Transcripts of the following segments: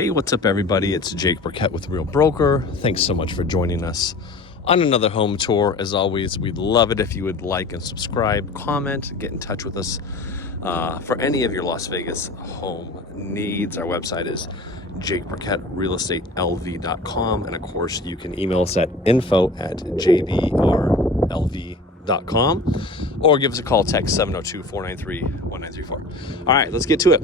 Hey, what's up everybody? It's Jake Burkett with Real Broker. Thanks so much for joining us on another home tour. As always, we'd love it if you would like and subscribe, comment, get in touch with us for any of your Las Vegas home needs. Our website is jakeburkettrealestatelv.com, and of course you can email us at info@jbrlv.com or give us a call, text 702-493-1934. All right, let's get to it.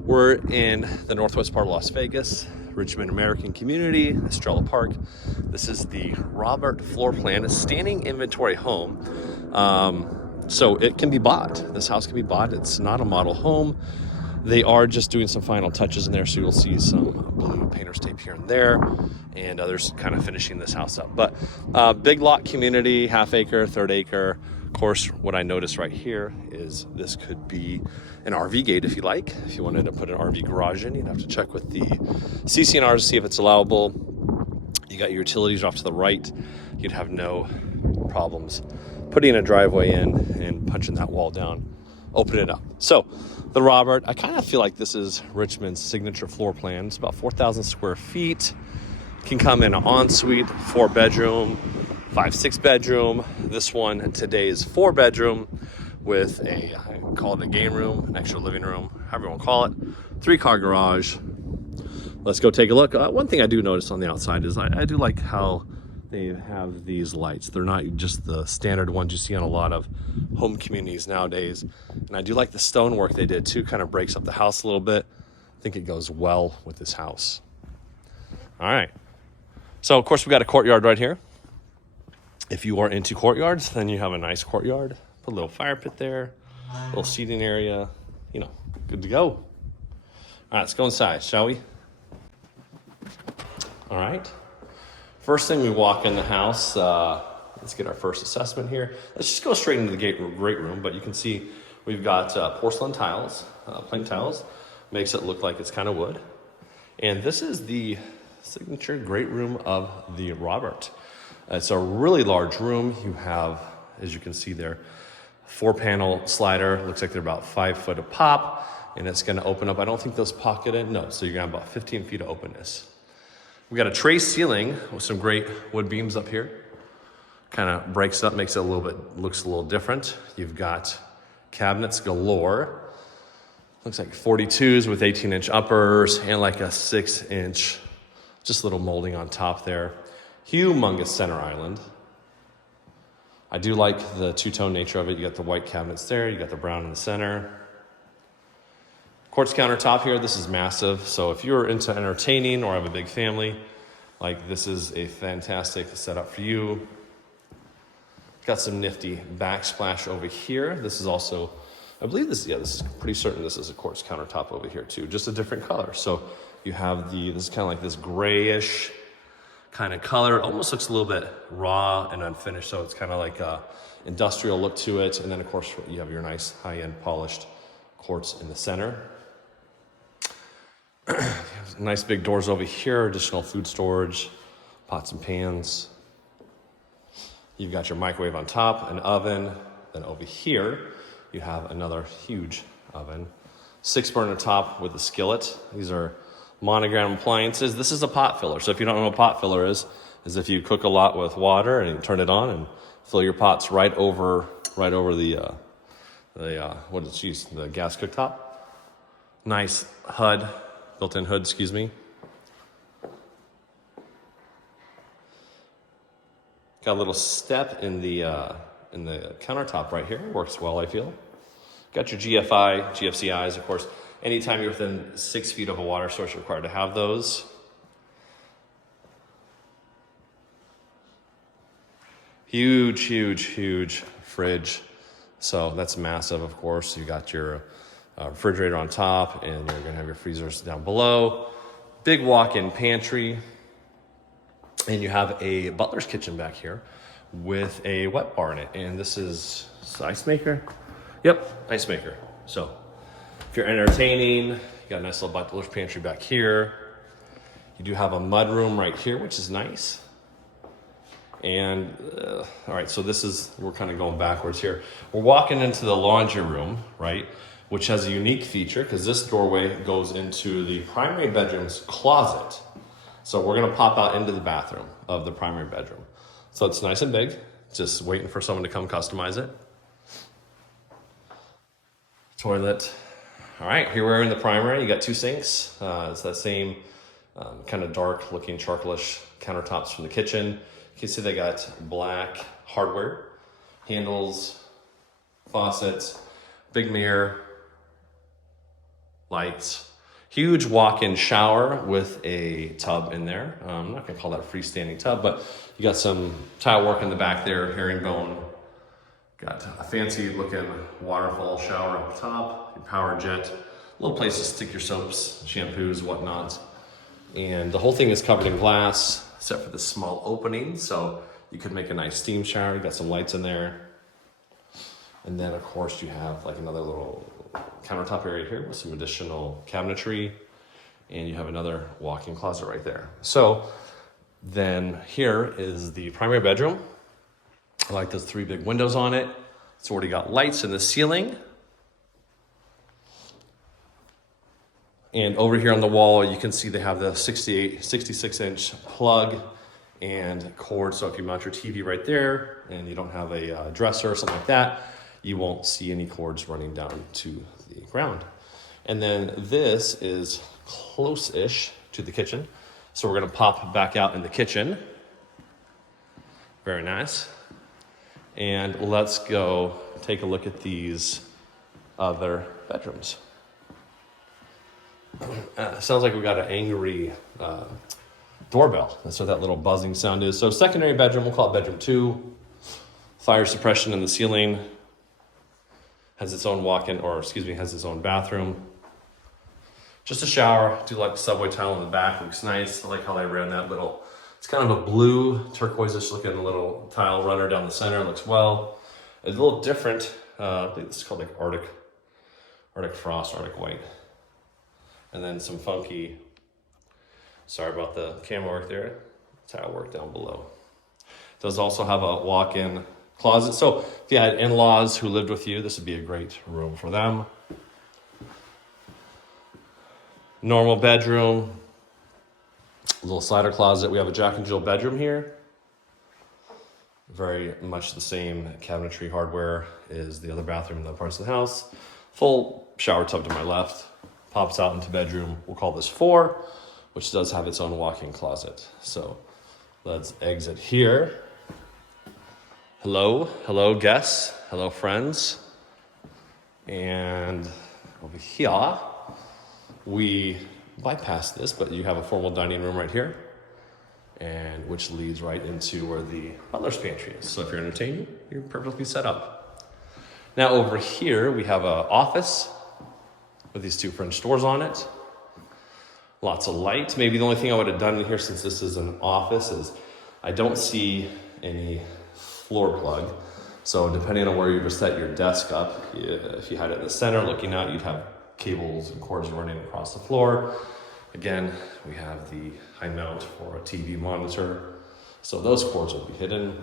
We're in the northwest part of Las Vegas, Richmond American Community, Estrella Park. This is the Robert floor plan, a standing inventory home. So it can be bought. This house can be bought. It's not a model home. They are just doing some final touches in there, so you'll see some blue painter's tape here and there, and others kind of finishing this house up. But big lot community, half acre, third acre. Of course, what I noticed right here is this could be an RV gate if you like. If you wanted to put an RV garage in, you'd have to check with the CC&R to see if it's allowable. You got your utilities off to the right. You'd have no problems putting a driveway in and punching that wall down, open it up. So the Robert, I kind of feel like this is Richmond's signature floor plan. It's about 4,000 square feet. Can come in an ensuite, 4-bedroom, 5-6 bedroom. This one today is 4-bedroom with I call it a game room, an extra living room, however you want to call it. 3-car garage. Let's go take a look. One thing I do notice on the outside is I do like how they have these lights. They're not just the standard ones you see on a lot of home communities nowadays. And I do like the stonework they did too, kind of breaks up the house a little bit. I think it goes well with this house. All right. So of course we got a courtyard right here. If you are into courtyards, then you have a nice courtyard. Put a little fire pit there, a little seating area, good to go. All right, let's go inside, shall we? All right. First thing we walk in the house, let's get our first assessment here. Let's just go straight into the great room, but you can see we've got porcelain tiles, plain tiles. Makes it look like it's kind of wood. And this is the signature great room of the Robert. It's a really large room. You have, as you can see there, 4-panel slider. Looks like they're about 5 foot a pop, and it's gonna open up. I don't think those pocket in, no. So you're gonna have about 15 feet of openness. We got a tray ceiling with some great wood beams up here. Kind of breaks up, makes it looks a little different. You've got cabinets galore. Looks like 42s with 18-inch uppers and like a 6-inch, just a little molding on top there. Humongous center island. I do like the two-tone nature of it. You got the white cabinets there, you got the brown in the center. Quartz countertop here, this is massive. So if you're into entertaining or have a big family, like this is a fantastic setup for you. Got some nifty backsplash over here. This is also, I believe this is pretty certain this is a quartz countertop over here too, just a different color. So you have this is kind of like this grayish kind of color. It almost looks a little bit raw and unfinished, so it's kind of like a industrial look to it. And then of course you have your nice high-end polished quartz in the center. Nice big doors over here, additional food storage, pots and pans. You've got your microwave on top, an oven. Then over here you have another huge oven, 6-burner top with a skillet. These are Monogram appliances. This is a pot filler. So if you don't know what a pot filler is if you cook a lot with water and you turn it on and fill your pots right over the gas cooktop. Nice HUD, built-in hood, excuse me. Got a little step in the countertop right here. Works well, I feel. Got your GFCIs, of course. Anytime you're within 6 feet of a water source, you're required to have those. Huge, huge, huge fridge. So that's massive, of course. You got your refrigerator on top, and you're gonna have your freezers down below. Big walk-in pantry. And you have a butler's kitchen back here with a wet bar in it. And this is ice maker. Yep, ice maker. So if you're entertaining, you got a nice little butler's pantry back here. You do have a mud room right here, which is nice. And all right, so we're kind of going backwards here. We're walking into the laundry room, right? which has a unique feature because this doorway goes into the primary bedroom's closet. So we're gonna pop out into the bathroom of the primary bedroom. So it's nice and big, just waiting for someone to come customize it. Toilet. All right, here we're in the primary. You got 2 sinks. It's that same kind of dark looking charcoalish countertops from the kitchen. You can see they got black hardware, handles, faucets, big mirror, lights, huge walk-in shower with a tub in there. I'm not gonna call that a freestanding tub, but you got some tile work in the back there, herringbone. Got a fancy looking waterfall shower up top, your power jet, little place to stick your soaps, shampoos, whatnot. And the whole thing is covered in glass, except for this small opening, so you could make a nice steam shower. You got some lights in there. And then of course you have like another little countertop area here with some additional cabinetry, and you have another walk-in closet right there. So then here is the primary bedroom. I like those 3 big windows on it. It's already got lights in the ceiling. And over here on the wall, you can see they have the 66-inch plug and cord. So if you mount your TV right there and you don't have a dresser or something like that, you won't see any cords running down to the ground. And then this is close-ish to the kitchen. So we're gonna pop back out in the kitchen. Very nice. And let's go take a look at these other bedrooms. Sounds like we got an angry doorbell. That's what that little buzzing sound is. So secondary bedroom, we'll call it bedroom 2. Fire suppression in the ceiling. Has its own has its own bathroom. Just a shower. Do like the subway tile in the back, looks nice. I like how they ran that little, it's kind of a blue, turquoise-ish looking little tile runner down the center, looks well. It's a little different. I think this is called like Arctic Frost, Arctic White. And then some funky, sorry about the camera work there, tile work down below. It does also have a walk-in closet. So if you had in-laws who lived with you, this would be a great room for them. Normal bedroom, a little slider closet. We have a Jack and Jill bedroom here. Very much the same cabinetry hardware as the other bathroom in the parts of the house. Full shower tub to my left. Pops out into bedroom, we'll call this 4, which does have its own walk-in closet. So let's exit here. Hello guests, hello friends. And over here, we bypass this, but you have a formal dining room right here, and which leads right into where the butler's pantry is. So if you're entertaining, you're perfectly set up. Now over here, we have an office with these 2 French doors on it. Lots of light. Maybe the only thing I would have done in here, since this is an office, is I don't see any floor plug. So depending on where you set your desk up, if you had it in the center looking out, you'd have cables and cords running across the floor. Again, we have the high mount for a TV monitor. So those cords will be hidden.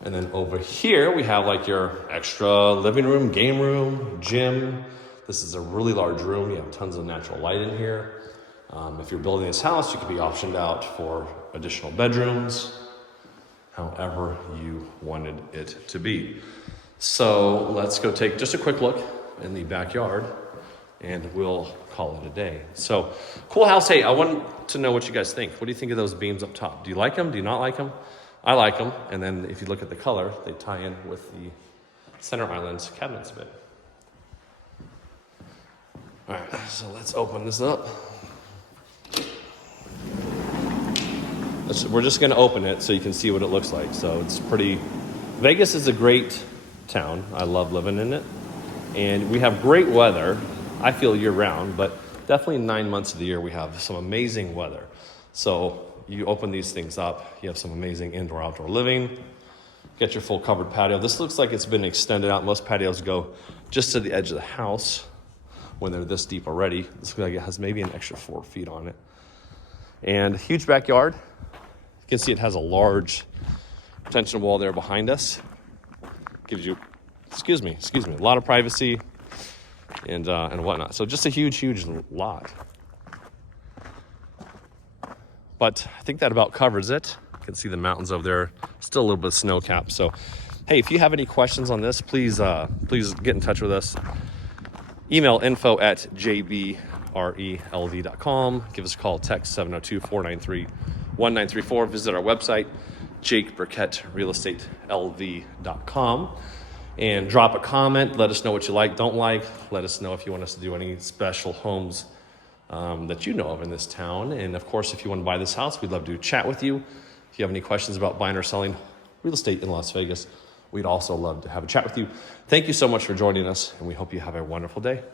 And then over here, we have like your extra living room, game room, gym. This is a really large room. You have tons of natural light in here. If you're building this house, you could be optioned out for additional bedrooms, however you wanted it to be. So let's go take just a quick look in the backyard and we'll call it a day. So cool house. Hey, I want to know what you guys think. What do you think of those beams up top? Do you like them? Do you not like them? I like them. And then if you look at the color, they tie in with the center island's cabinets a bit. All right, so let's open this up. We're just gonna open it so you can see what it looks like. So it's pretty, Vegas is a great town. I love living in it. And we have great weather, I feel year round, but definitely 9 months of the year we have some amazing weather. So you open these things up, you have some amazing indoor outdoor living, get your full covered patio. This looks like it's been extended out. Most patios go just to the edge of the house when they're this deep already. This looks like it has maybe an extra 4 feet on it. And huge backyard. You can see it has a large retention wall there behind us. Gives you, excuse me, a lot of privacy. and whatnot. So just a huge lot. But I think that about covers it. You can see the mountains over there, still a little bit of snow cap. So, hey, if you have any questions on this, please get in touch with us. Email info@jbrelv.com. Give us a call, text 702-493-1934. Visit our website, jakeburkettrealestatелv.com. And drop a comment. Let us know what you like, don't like. Let us know if you want us to do any special homes that you know of in this town. And of course, if you want to buy this house, we'd love to chat with you. If you have any questions about buying or selling real estate in Las Vegas, we'd also love to have a chat with you. Thank you so much for joining us, and we hope you have a wonderful day.